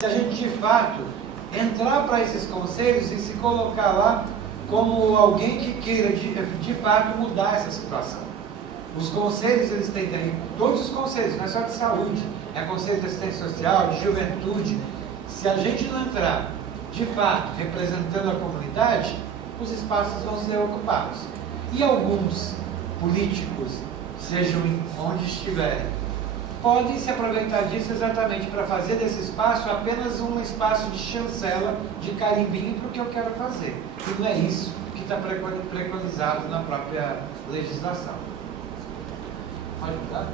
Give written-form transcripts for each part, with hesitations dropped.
Se a gente de fato entrar para esses conselhos e se colocar lá como alguém que queira de fato mudar essa situação. Os conselhos, eles têm todos os conselhos, não é só de saúde, é conselho de assistência social, de juventude. Se a gente não entrar de fato representando a comunidade, os espaços vão ser ocupados. E alguns políticos, sejam onde estiverem, podem se aproveitar disso exatamente para fazer desse espaço apenas um espaço de chancela, de carimbinho para o que eu quero fazer. E não é isso que está preconizado na própria legislação. Pode mudar?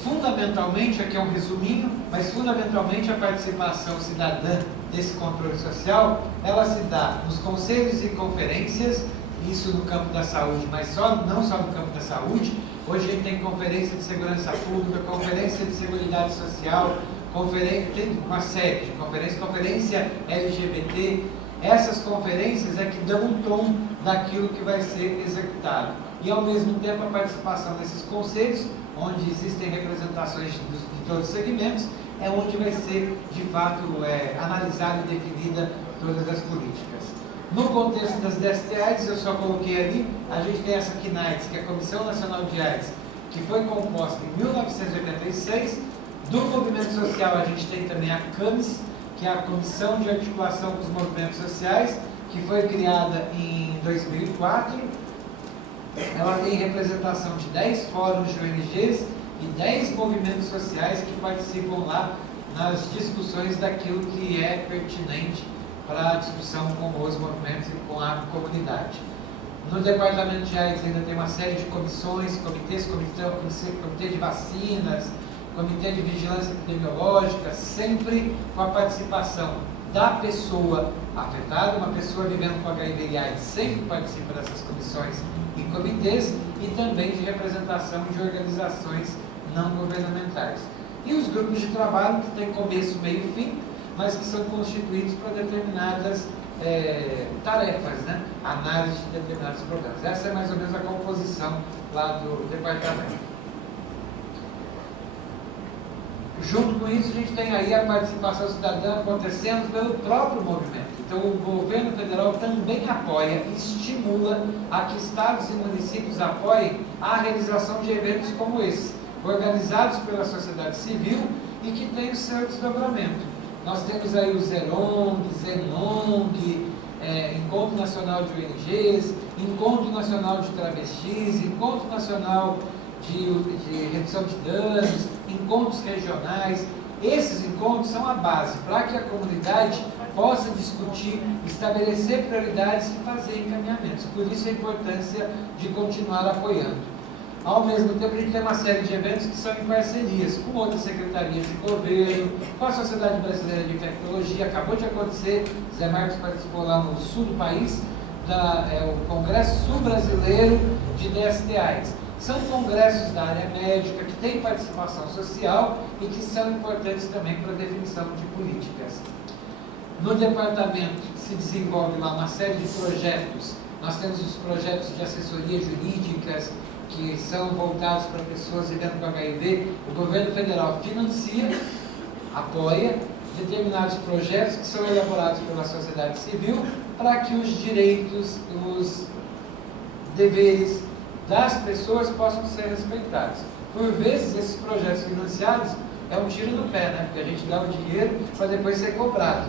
Fundamentalmente, aqui é um resuminho, mas fundamentalmente a participação cidadã desse controle social, ela se dá nos conselhos e conferências, isso no campo da saúde, mas não só no campo da saúde. Hoje a gente tem conferência de segurança pública, conferência de seguridade social, tem uma série de conferências, conferência LGBT. Essas conferências é que dão um tom daquilo que vai ser executado. E ao mesmo tempo a participação nesses conselhos, onde existem representações de todos os segmentos, é onde vai ser de fato analisada e definida todas as políticas. No contexto das DST-AIDS, eu só coloquei ali, a gente tem essa CNAIDS, que é a Comissão Nacional de AIDS, que foi composta em 1986. Do movimento social, a gente tem também a CAMS, que é a Comissão de Articulação com os Movimentos Sociais, que foi criada em 2004. Ela tem representação de 10 fóruns de ONGs e 10 movimentos sociais que participam lá nas discussões daquilo que é pertinente para a discussão com os movimentos e com a comunidade. No departamento de AIDS ainda tem uma série de comissões, comitês, comitê de vacinas, comitê de vigilância epidemiológica, sempre com a participação da pessoa afetada, uma pessoa vivendo com HIV e AIDS sempre participa dessas comissões e comitês, e também de representação de organizações não governamentais. E os grupos de trabalho que têm começo, meio e fim, mas que são constituídos para determinadas tarefas, né? Análise de determinados problemas. Essa é mais ou menos a composição lá do departamento. Junto com isso, a gente tem aí a participação cidadã acontecendo pelo próprio movimento. Então, o governo federal também apoia e estimula a que estados e municípios apoiem a realização de eventos como esse, organizados pela sociedade civil e que tem o seu desdobramento. Nós temos aí o ZENONG, Encontro Nacional de ONGs, Encontro Nacional de Travestis, Encontro Nacional de Redução de Danos, encontros regionais. Esses encontros são a base para que a comunidade possa discutir, estabelecer prioridades e fazer encaminhamentos. Por isso a importância de continuar apoiando. Ao mesmo tempo, a gente tem uma série de eventos que são em parcerias com outras secretarias de governo, com a Sociedade Brasileira de Infectologia. Acabou de acontecer, Zé Marcos participou lá no sul do país, o Congresso Sul-Brasileiro de DST-AIDS. São congressos da área médica que têm participação social e que são importantes também para a definição de políticas. No departamento se desenvolve lá uma série de projetos. Nós temos os projetos de assessoria jurídicas, que são voltados para pessoas vivendo com HIV. O governo federal financia, apoia determinados projetos que são elaborados pela sociedade civil para que os direitos, os deveres das pessoas possam ser respeitados. Por vezes, esses projetos financiados é um tiro no pé, né? Porque a gente dá o dinheiro para depois ser cobrado.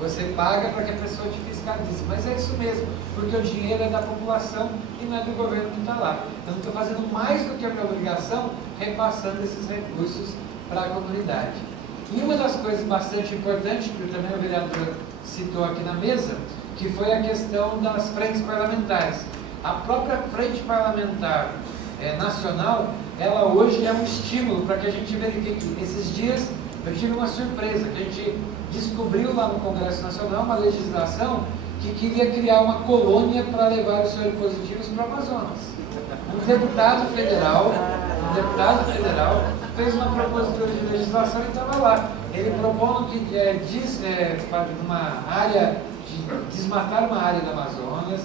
Você paga para que a pessoa te fiscalize. Mas é isso mesmo, porque o dinheiro é da população e não é do governo que está lá. Então, estou fazendo mais do que a minha obrigação, repassando esses recursos para a comunidade. E uma das coisas bastante importantes, que também o vereador citou aqui na mesa, que foi a questão das frentes parlamentares. A própria frente parlamentar nacional, ela hoje é um estímulo para que a gente verifique. Esses dias eu tive uma surpresa, que a gente descobriu lá no Congresso Nacional uma legislação que queria criar uma colônia para levar os soropositivos para o Amazonas. Um deputado federal fez uma propositura de legislação e estava lá. Ele propondo que desmatar uma área do Amazonas,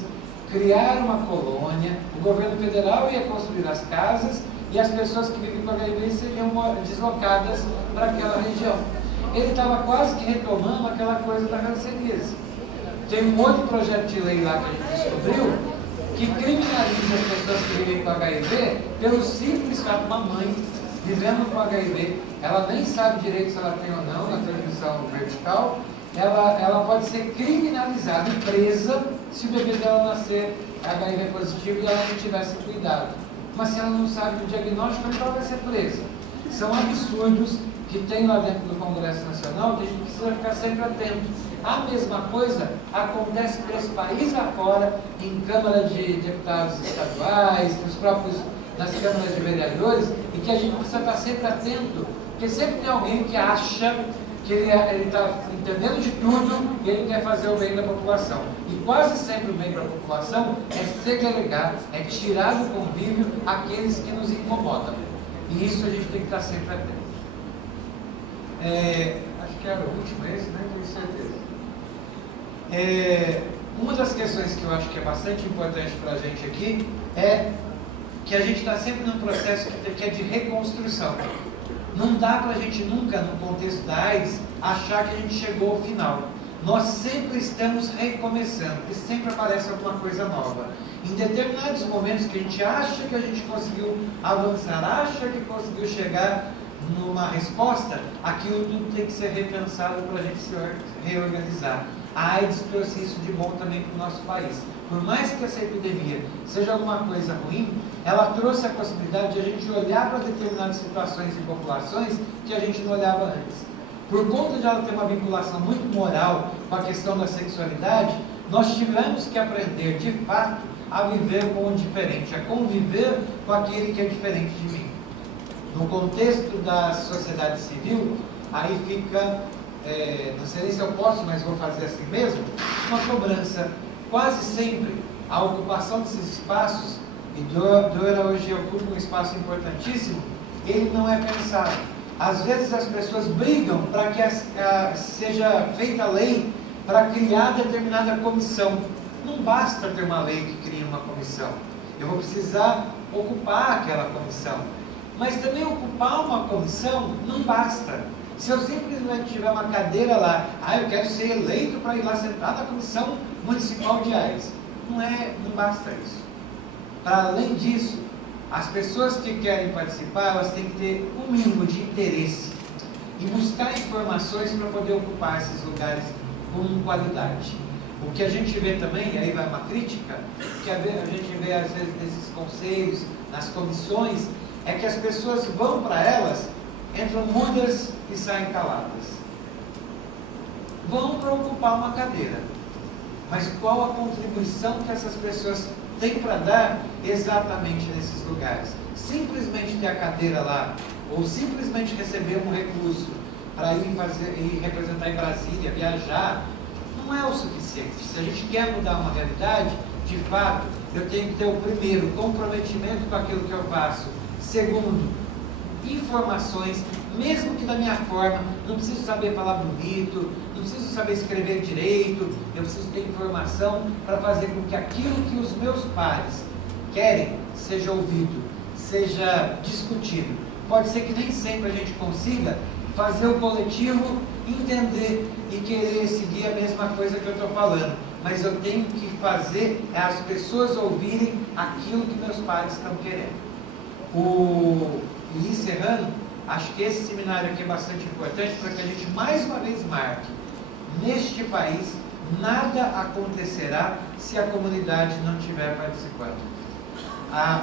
criar uma colônia, o governo federal ia construir as casas e as pessoas que vivem com HIV seriam deslocadas para aquela região. Ele estava quase que retomando aquela coisa da ranceníase. Tem um outro projeto de lei lá que a gente descobriu, que criminaliza as pessoas que vivem com HIV pelo simples fato de uma mãe vivendo com HIV, ela nem sabe direito se ela tem ou não na transmissão vertical, ela pode ser criminalizada e presa se o bebê dela nascer HIV positivo e ela não tivesse cuidado. Mas se ela não sabe do diagnóstico, então ela vai ser presa. São absurdos que tem lá dentro do Congresso Nacional que a gente precisa ficar sempre atento. A mesma coisa acontece por esse país afora, em Câmara de Deputados estaduais, nas câmaras de vereadores, e que a gente precisa estar sempre atento, porque sempre tem alguém que acha que ele está entendendo de tudo e ele quer fazer o bem da população. E quase sempre o bem da população é segregar, é tirar do convívio aqueles que nos incomodam. E isso a gente tem que estar sempre atento. Acho que era o último esse, né? Tenho certeza. Uma das questões que eu acho que é bastante importante para a gente aqui é que a gente está sempre num processo que é de reconstrução. Não dá para a gente nunca, no contexto da AIDS, achar que a gente chegou ao final. Nós sempre estamos recomeçando, porque sempre aparece alguma coisa nova. Em determinados momentos que a gente acha que a gente conseguiu avançar, acha que conseguiu chegar numa resposta, aquilo tudo tem que ser repensado para a gente se reorganizar. A AIDS trouxe isso de bom também para o nosso país. Por mais que essa epidemia seja alguma coisa ruim, ela trouxe a possibilidade de a gente olhar para determinadas situações e populações que a gente não olhava antes. Por conta de ela ter uma vinculação muito moral com a questão da sexualidade, nós tivemos que aprender, de fato, a viver com o diferente, a conviver com aquele que é diferente de mim. No contexto da sociedade civil, aí fica, não sei nem se eu posso, mas vou fazer assim mesmo, uma cobrança. Quase sempre a ocupação desses espaços, e Dora hoje ocupa um espaço importantíssimo, ele não é pensado. Às vezes as pessoas brigam para que seja feita a lei para criar determinada comissão. Não basta ter uma lei que crie uma comissão. Eu vou precisar ocupar aquela comissão. Mas também ocupar uma comissão não basta. Se eu simplesmente tiver uma cadeira lá, eu quero ser eleito para ir lá sentar na Comissão Municipal de AIDS. Não basta isso. Para além disso, as pessoas que querem participar, elas têm que ter um mínimo de interesse e buscar informações para poder ocupar esses lugares com qualidade. O que a gente vê também, e aí vai uma crítica, que a gente vê às vezes nesses conselhos, nas comissões, é que as pessoas vão para elas, entram mudas e saem caladas. Vão para ocupar uma cadeira. Mas qual a contribuição que essas pessoas têm para dar exatamente nesses lugares? Simplesmente ter a cadeira lá, ou simplesmente receber um recurso para ir representar em Brasília, viajar, não é o suficiente. Se a gente quer mudar uma realidade, de fato, eu tenho que ter o primeiro, comprometimento com aquilo que eu faço. Segundo, informações, mesmo que da minha forma, não preciso saber falar bonito, não preciso saber escrever direito, eu preciso ter informação para fazer com que aquilo que os meus pares querem seja ouvido, seja discutido. Pode ser que nem sempre a gente consiga fazer o coletivo entender e querer seguir a mesma coisa que eu estou falando, mas eu tenho que fazer as pessoas ouvirem aquilo que meus pares estão querendo. E encerrando, acho que esse seminário aqui é bastante importante para que a gente mais uma vez marque: neste país nada acontecerá se a comunidade não estiver participando.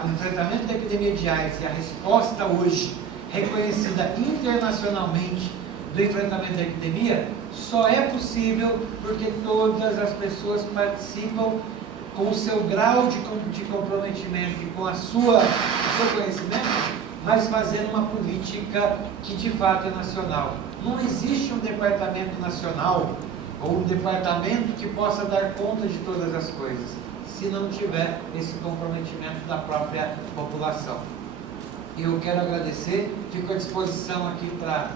O enfrentamento da epidemia de AIDS e a resposta hoje reconhecida internacionalmente do enfrentamento da epidemia só é possível porque todas as pessoas participam com o seu grau de comprometimento e com o seu conhecimento, mas fazendo uma política que de fato é nacional. Não existe um departamento nacional ou um departamento que possa dar conta de todas as coisas, se não tiver esse comprometimento da própria população. Eu quero agradecer, fico à disposição aqui para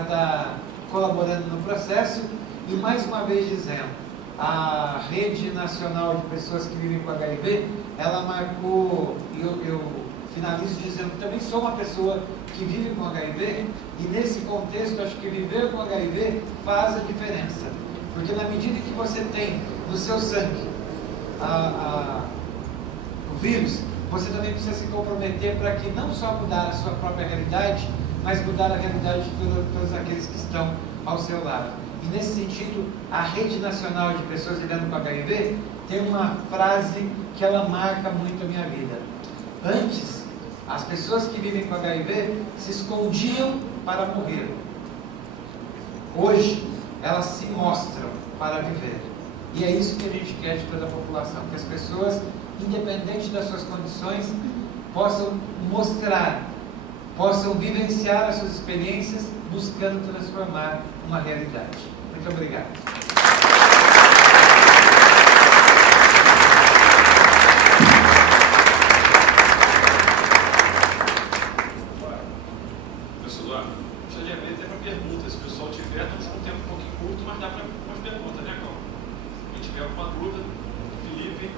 estar colaborando no processo e mais uma vez dizendo, a Rede Nacional de Pessoas que Vivem com HIV, ela marcou, eu finalizo dizendo que também sou uma pessoa que vive com HIV, e nesse contexto acho que viver com HIV faz a diferença, porque na medida que você tem no seu sangue o vírus, você também precisa se comprometer para que não só mudar a sua própria realidade, mas mudar a realidade de todos aqueles que estão ao seu lado. E nesse sentido, a Rede Nacional de Pessoas Vivendo com HIV tem uma frase que ela marca muito a minha vida. Antes, as pessoas que vivem com HIV se escondiam para morrer. Hoje, elas se mostram para viver. E é isso que a gente quer de toda a população, que as pessoas, independente das suas condições, possam mostrar, possam vivenciar as suas experiências, buscando transformar uma realidade. Muito obrigado. Professor Eduardo, gostaria de abrir até para perguntas. Se o pessoal tiver, estamos com um tempo um pouquinho curto, mas dá para umas perguntas, né, Cláudio? Quem tiver alguma dúvida, Felipe,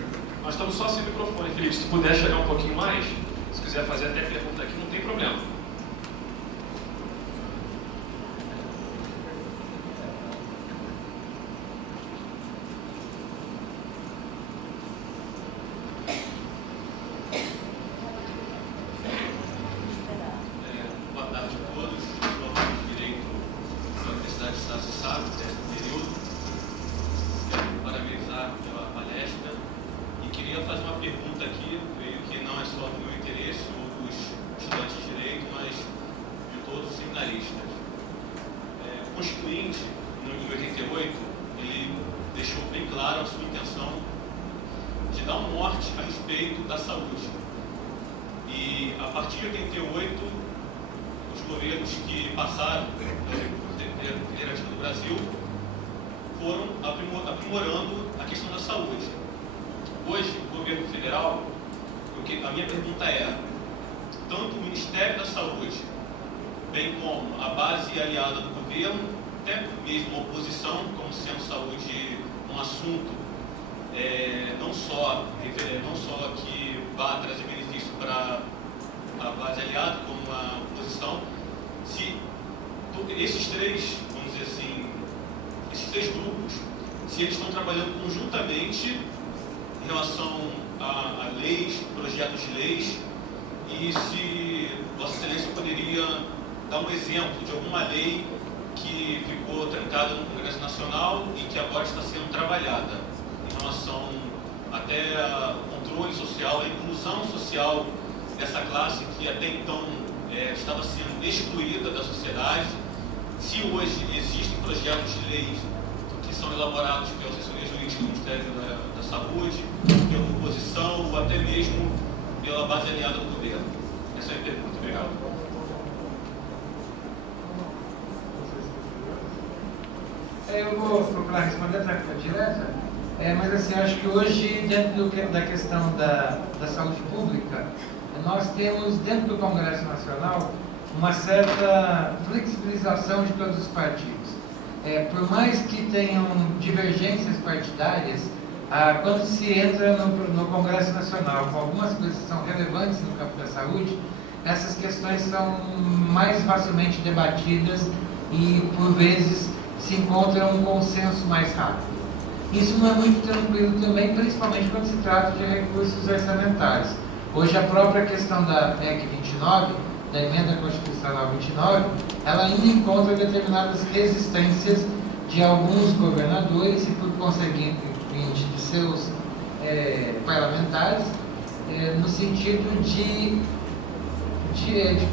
nós estamos só sem microfone. Felipe, se tu puder chegar um pouquinho mais, se quiser fazer até pergunta aqui, não tem problema. O Constituinte, em 88, ele deixou bem claro a sua intenção de dar um norte a respeito da saúde. E, a partir de 88, os governos que passaram federativa do Brasil foram aprimorando a questão da saúde. Hoje, o governo federal, a minha pergunta é, tanto o Ministério da Saúde, bem como a base aliada do governo, até mesmo a oposição, como sendo saúde um assunto não só que vá trazer benefício para a base aliada, como a oposição, se esses três, vamos dizer assim, esses três grupos, se eles estão trabalhando conjuntamente em relação a leis, projetos de leis, e se Vossa Excelência poderia dar um exemplo de alguma lei que ficou trancada no Congresso Nacional e que agora está sendo trabalhada em relação até ao controle social, a inclusão social dessa classe que até então estava sendo excluída da sociedade. Se hoje existem projetos de leis que são elaborados pela assessoria jurídica do Ministério da Saúde, pela oposição ou até mesmo pela base aliada do governo. Essa é a minha pergunta. Obrigado. Eu vou procurar responder essa direta, mas assim, acho que hoje, dentro da questão da saúde pública, nós temos dentro do Congresso Nacional uma certa flexibilização de todos os partidos. Por mais que tenham divergências partidárias, quando se entra no Congresso Nacional com algumas coisas que são relevantes no campo da saúde, essas questões são mais facilmente debatidas e, por vezes, se encontra um consenso mais rápido. Isso não é muito tranquilo também, principalmente quando se trata de recursos orçamentários. Hoje a própria questão da PEC 29, da Emenda Constitucional 29, ela ainda encontra determinadas resistências de alguns governadores e, por conseguinte, de seus parlamentares, no sentido de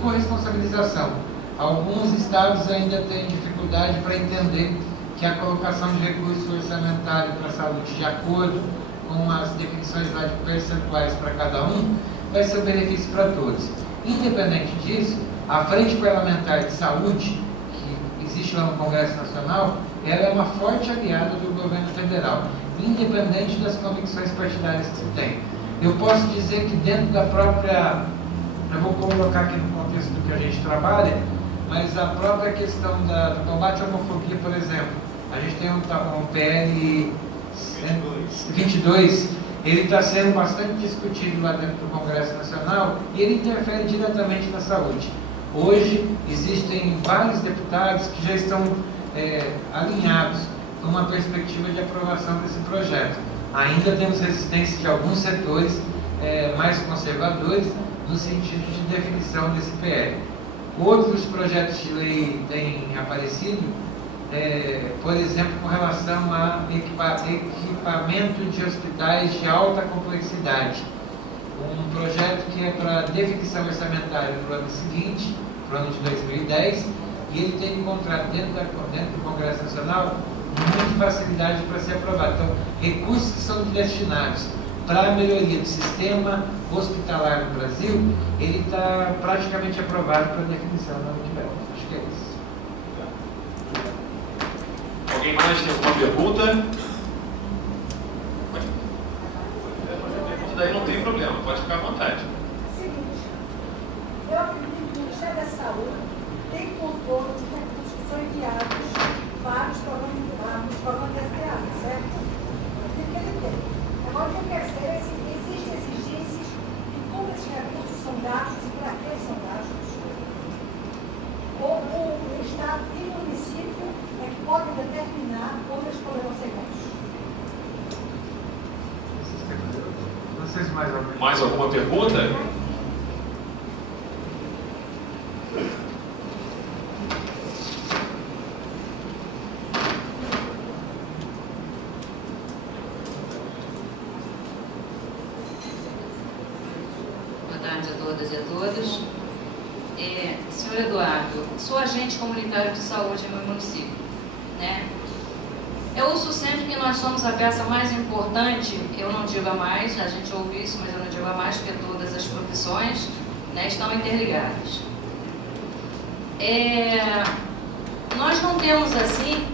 corresponsabilização. Alguns estados ainda têm dificuldade para entender que a colocação de recurso orçamentário para a saúde, de acordo com as definições lá de percentuais para cada um, vai ser um benefício para todos. Independente disso, a Frente Parlamentar de Saúde, que existe lá no Congresso Nacional, ela é uma forte aliada do governo federal, independente das convicções partidárias que se tem. Eu posso dizer que dentro da própria, eu vou colocar aqui no contexto do que a gente trabalha, mas a própria questão do combate à homofobia, por exemplo, a gente tem um PL 22, ele está sendo bastante discutido lá dentro do Congresso Nacional e ele interfere diretamente na saúde. Hoje, existem vários deputados que já estão alinhados com uma perspectiva de aprovação desse projeto. Ainda temos resistência de alguns setores mais conservadores no sentido de definição desse PL. Outros projetos de lei têm aparecido, por exemplo, com relação a equipamento de hospitais de alta complexidade. Um projeto que é para definição orçamentária para o ano seguinte, para o ano de 2010, e ele tem encontrado dentro do Congresso Nacional muita facilidade para ser aprovado. Então, recursos que são destinados para a melhoria do sistema hospitalar no Brasil, ele está praticamente aprovado para definição no ano que vem. Acho que é isso. Alguém mais tem alguma pergunta? Daí não tem problema, pode ficar à vontade. Seguinte, eu acredito que o Ministério da Saúde tem controle de recursos que são enviados para os programas de STA, certo? O que ele tem? Agora, o que eu quero saber é se existem exigências de como esses recursos são gastos e para que são gastos. Ou o Estado e o município é que podem determinar como eles poderão ser gastos. Mais alguma pergunta? Boa tarde a todas e a todos. Senhor Eduardo, sou agente comunitário de saúde no meu município, né? Eu ouço sempre que nós somos a peça mais importante, eu não digo a mais, a gente ouve isso, mas eu não digo a mais, porque todas as profissões, né, estão interligadas. Nós não temos, assim,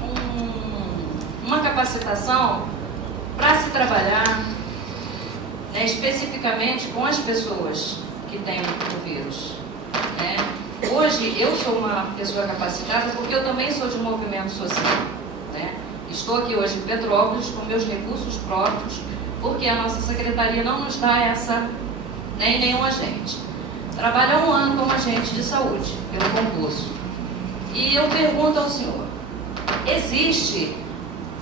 uma capacitação para se trabalhar, né, especificamente com as pessoas que têm o vírus, né? Hoje, eu sou uma pessoa capacitada porque eu também sou de um movimento social, né? Estou aqui hoje em Petrópolis com meus recursos próprios, porque a nossa secretaria não nos dá essa, nem nenhum agente. Trabalho há 1 ano como agente de saúde, pelo concurso. E eu pergunto ao senhor, existe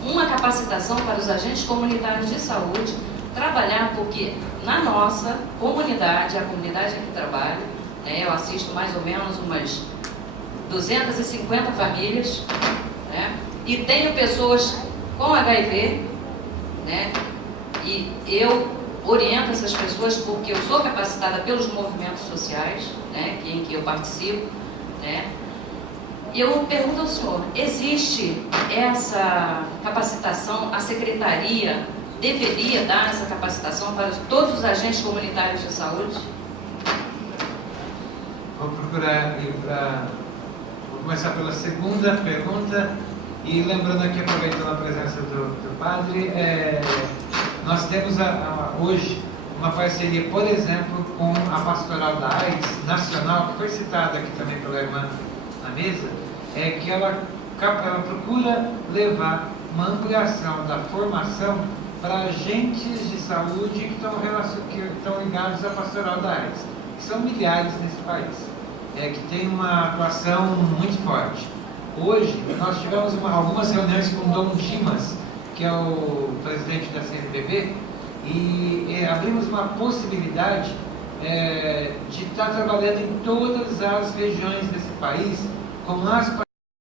uma capacitação para os agentes comunitários de saúde trabalhar, porque na nossa comunidade, a comunidade em que trabalho, né, eu assisto mais ou menos umas 250 famílias, né? E tenho pessoas com HIV, né? E eu oriento essas pessoas porque eu sou capacitada pelos movimentos sociais, né? Em que eu participo, né? E eu pergunto ao senhor, existe essa capacitação? A secretaria deveria dar essa capacitação para todos os agentes comunitários de saúde? Vou procurar ir para... Vou começar pela segunda pergunta. E lembrando aqui, aproveitando a presença do padre, nós temos hoje uma parceria, por exemplo, com a Pastoral da AIDS Nacional, que foi citada aqui também pela irmã na mesa, que ela procura levar uma ampliação da formação para agentes de saúde que estão ligados à Pastoral da AIDS, que são milhares nesse país, que tem uma atuação muito forte. Hoje, nós tivemos algumas reuniões com o Dom Dimas, que é o presidente da CNBB, e abrimos uma possibilidade de estar trabalhando em todas as regiões desse país com as